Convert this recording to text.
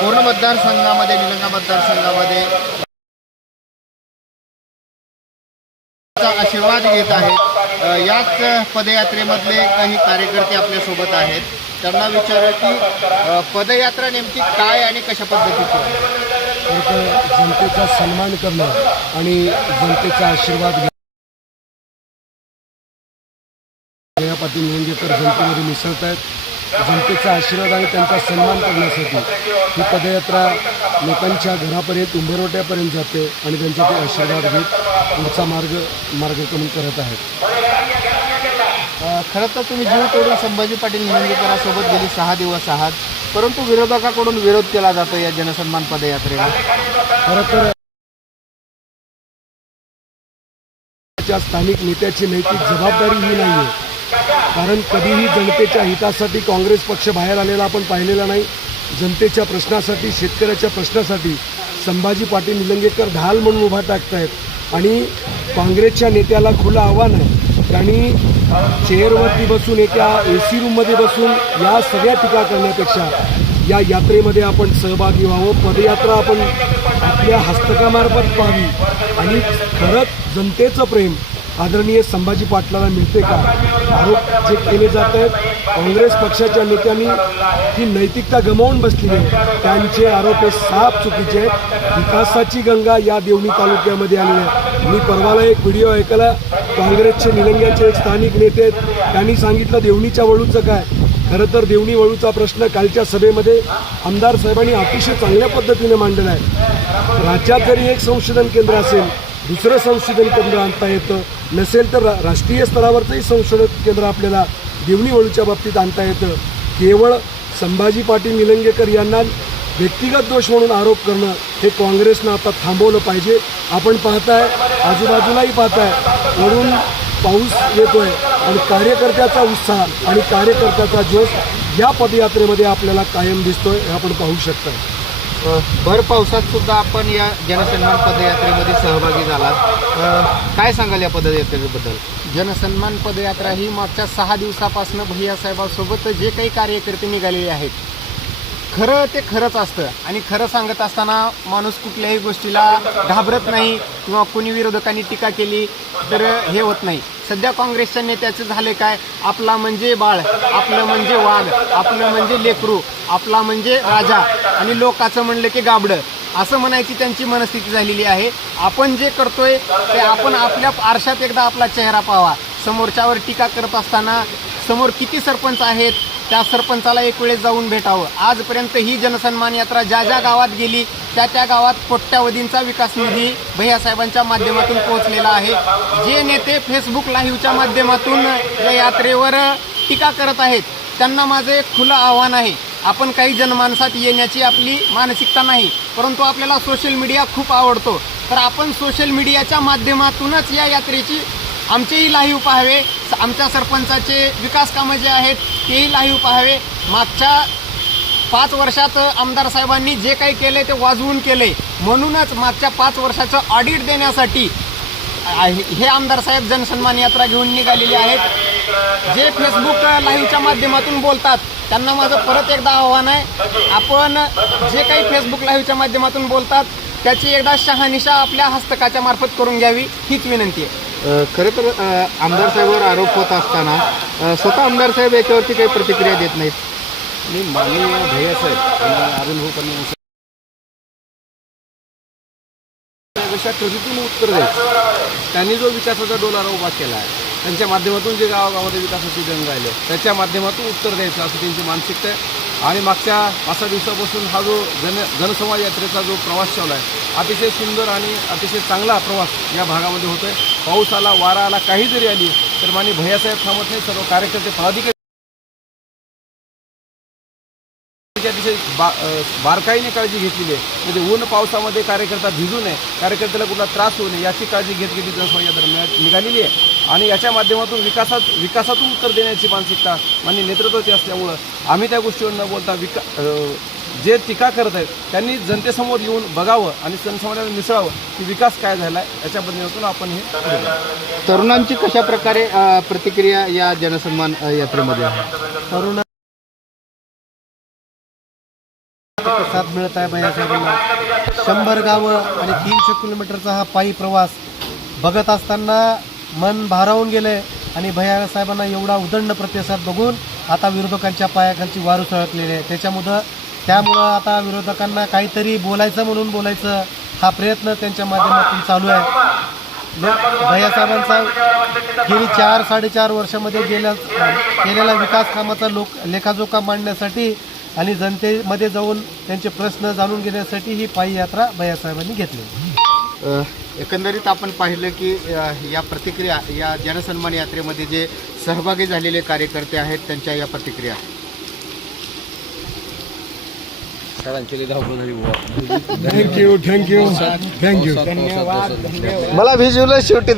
पूर्ण मतदारसंघामध्ये निलंगा मतदारसंघामध्ये आशीर्वाद घेत आहेत. याच पदयात्रेमधले काही कार्यकर्ते आपल्यासोबत आहेत. त्यांना विचारू की पदयात्रा नेमकी काय आणि कशा पद्धतीची जनतेचा सन्मान करणं आणि जनतेचा आशीर्वाद घ्या पाटील निलंगेकर जनतेमध्ये मिसळत आहेत जनतेचा आशीर्वाद आणि त्यांचा सन्मान करण्यासाठी ही पदयात्रा लोकांच्या घरापर्यंत उंबरवट्यापर्यंत जाते आणि त्यांचा ते आशीर्वाद घेत पुढचा मार्ग मार्गक्रमण करत आहेत. खरं तर तुम्ही जीव तोडून संभाजी पाटील निलंगेकरांसोबत गेली सहा दिवस आहात परंतु विरोधकाकडून विरोध केला जातो या जनसन्मान पदयात्रेला. खरं तर स्थानिक नेत्याची नैतिक जबाबदारी ही नाही आहे कारण कधीही जनतेच्या हितासाठी काँग्रेस पक्ष बाहेर आलेला आपण पाहिलेला नाही. जनतेच्या प्रश्नासाठी शेतकऱ्याच्या प्रश्नासाठी संभाजी पाटील निलंगेकर ढाल म्हणून उभा टाकतायत. आणि काँग्रेसच्या नेत्याला खुलं आव्हान आहे. आणि चेअरवरती बसून एका ए सी रूममध्ये बसून या सगळ्या टीका करण्यापेक्षा या यात्रेमध्ये आपण सहभागी व्हावं. पदयात्रा आपण आपल्या हस्तकामार्फत पाहावी. आणि खरंच जनतेचं प्रेम आदरणीय संभाजी पाटलाला मिळते का? आरोप जे केले जात आहेत काँग्रेस पक्षाच्या नेत्यांनी ही नैतिकता गमावून बसलेली आहे. त्यांचे आरोप हे साफ चुकीचे आहेत. विकासाची गंगा या देवणी तालुक्यामध्ये आलेली आहे. मी परवाला एक व्हिडिओ ऐकला. काँग्रेसचे निलंग्याचे एक स्थानिक नेते आहेत. त्यांनी सांगितलं देवणीच्या वळूचं काय? खरं तर देवणी वळूचा प्रश्न कालच्या सभेमध्ये आमदार साहेबांनी अतिशय चांगल्या पद्धतीने मांडलेला आहे. राज्यात जरी एक संशोधन केंद्र असेल दुसरं संशोधन केंद्र आणता येतं. नसेल तर राष्ट्रीय स्तरावरचंही संशोधन केंद्र आपल्याला देवणी वळूच्या बाबतीत आणता येतं. केवळ संभाजी पाटील निलंगेकर यांना व्यक्तिगत दोष म्हणून आरोप करणं हे काँग्रेसनं आता थांबवलं पाहिजे. आपण पाहताय आजूबाजूलाही पाहताय वरून पाऊस येतोय आणि कार्यकर्त्याचा उत्साह आणि कार्यकर्त्याचा जोश या पदयात्रेमध्ये आपल्याला कायम दिसतोय हे आपण पाहू शकता. भर पावसात सुद्धा आपण या जनसन्मान पदयात्रेमध्ये सहभागी झालात. काय सांगाल या पदयात्रेबद्दल? जनसन्मान पदयात्रा ही मागच्या सहा दिवसापासून भैयासाहेबांसोबत जे काही कार्यकर्ते निघालेले आहेत खरं ते खरंच असतं. आणि खरं सांगत असताना माणूस कुठल्याही गोष्टीला घाबरत नाही किंवा कोणी विरोधकांनी टीका केली तर हे होत नाही. सध्या काँग्रेसच्या नेत्याचं झाले काय? आपला म्हणजे बाळ आपलं म्हणजे वाघ आपलं म्हणजे लेकरू आपला म्हणजे राजा आणि लोकाचं म्हणलं की गाबडं. असं म्हणायची त्यांची मनस्थिती झालेली आहे. आपण जे करतोय ते आपण आपल्या आरशात एकदा आपला चेहरा पाहावा. समोरच्यावर टीका करत असताना समोर किती सरपंच आहेत त्या सरपंचाला एक वेळेस जाऊन भेटावं. आजपर्यंत ही जनसन्मान यात्रा ज्या ज्या गावात गेली त्या त्या गावात कोट्यावधींचा विकास निधी भैयासाहेबांच्या माध्यमातून पोहोचलेला आहे. जे नेते फेसबुक लाईव्हच्या माध्यमातून या यात्रेवर टीका करत आहेत त्यांना माझं एक खुलं आव्हान आहे. आपण काही जनमानसात येण्याची आपली मानसिकता नाही परंतु आपल्याला सोशल मीडिया खूप आवडतो. तर आपण सोशल मीडियाच्या माध्यमातूनच या यात्रेची आमचेही लाईव्ह पाहावे. स- आमच्या सरपंचाचे विकास कामं जे आहेत तेही लाईव्ह पाहावे. मागच्या पाच वर्षात आमदार साहेबांनी जे काही केले ते वाजवून केले म्हणूनच मागच्या पाच वर्षाचं ऑडिट देण्यासाठी हे आमदार साहेब जनसन्मान यात्रा घेऊन निघालेले आहेत. जे फेसबुक लाईव्हच्या माध्यमातून बोलतात त्यांना माझं परत एकदा आव्हान आहे. आपण जे काही फेसबुक लाईव्हच्या माध्यमातून बोलतात त्याची एकदा शहानिशा आपल्या हस्तकाच्या मार्फत करून घ्यावी हीच विनंती आहे. खरं तर आमदार साहेबांवर आरोप होत असताना स्वतः आमदार साहेब याच्यावरती काही प्रतिक्रिया देत नाहीत. मी माननीय भैयासाहेब आणि अरुण भाऊ पाटील अशा कृतीतून उत्तर द्यायचं. त्यांनी जो विकासाचा डोलारा उभा केला आहे त्यांच्या माध्यमातून जे गावागावामध्ये विकासाचे जंग राहिले त्याच्या माध्यमातून उत्तर द्यायचं असं त्यांची मानसिकता आहे. आणि मागच्या पाच सहा दिवसापासून हा जो जन जनसमाज यात्रेचा जो प्रवास चालू आहे अतिशय सुंदर आणि अतिशय चांगला प्रवास या भागामध्ये होतो आहे पाऊस आला वारा आला. काही जरी आली तर माननीय भैयासाहेब थांबत नाही. सर्व कार्यकर्ते पदाधिकारी अतिशय बा बारकाईने काळजी घेतलेली आहे. म्हणजे ऊन पावसामध्ये कार्यकर्ता भिजू नये कार्यकर्त्याला कुठला त्रास होऊ नये याची काळजी घेत घेतली जनसंवाद यात्रा निघा- निघालेली आहे. आणि याच्या माध्यमातून विकासात विकासातून उत्तर देण्याची मानसिकता मान्य नेतृत्वाची असल्यामुळं आम्ही त्या गोष्टीवर न बोलता विका जे टीका करत आहेत त्यांनी जनतेसमोर येऊन बघावं आणि जनसमाजाला मिसळावं की विकास काय झाला आहे याच्या बदल्यातून आपण हे. तरुणांची कशा प्रकारे प्रतिक्रिया या जनसन्मान यात्रेमध्ये? आहे तरुण प्रतिसाद मिळत आहे भैयासाहेबांना शंभर गावं आणि तीनशे किलोमीटरचा हा पायी प्रवास बघत असताना मन भारावून गेले आणि भैयासाहेबांना एवढा उदंड प्रतिसाद बघून आता विरोधकांच्या पायाखालची वारू सळकलेली आहे. त्याच्यामुळं त्यामुळं आता विरोधकांना काहीतरी बोलायचं म्हणून बोलायचं हा प्रयत्न त्यांच्या माध्यमातून चालू आहे. भैयासाहेबांचा गेली चार साडेचार वर्षामध्ये गेल्या केलेला विकास कामाचा लोक लेखाजोखा मांडण्यासाठी आणि जनतेमध्ये जाऊन त्यांचे प्रश्न जाणून घेण्यासाठी ही पायी यात्रा भैयासाहेबांनी घेतली. एकंदरीत आपण पाहिलं की या प्रतिक्रिया या जनसन्मान यात्रेमध्ये जे सहभागी झालेले कार्यकर्ते आहेत त्यांच्या या प्रतिक्रिया. Thank you thank you thank you मला व्हिज्युअल शेवटी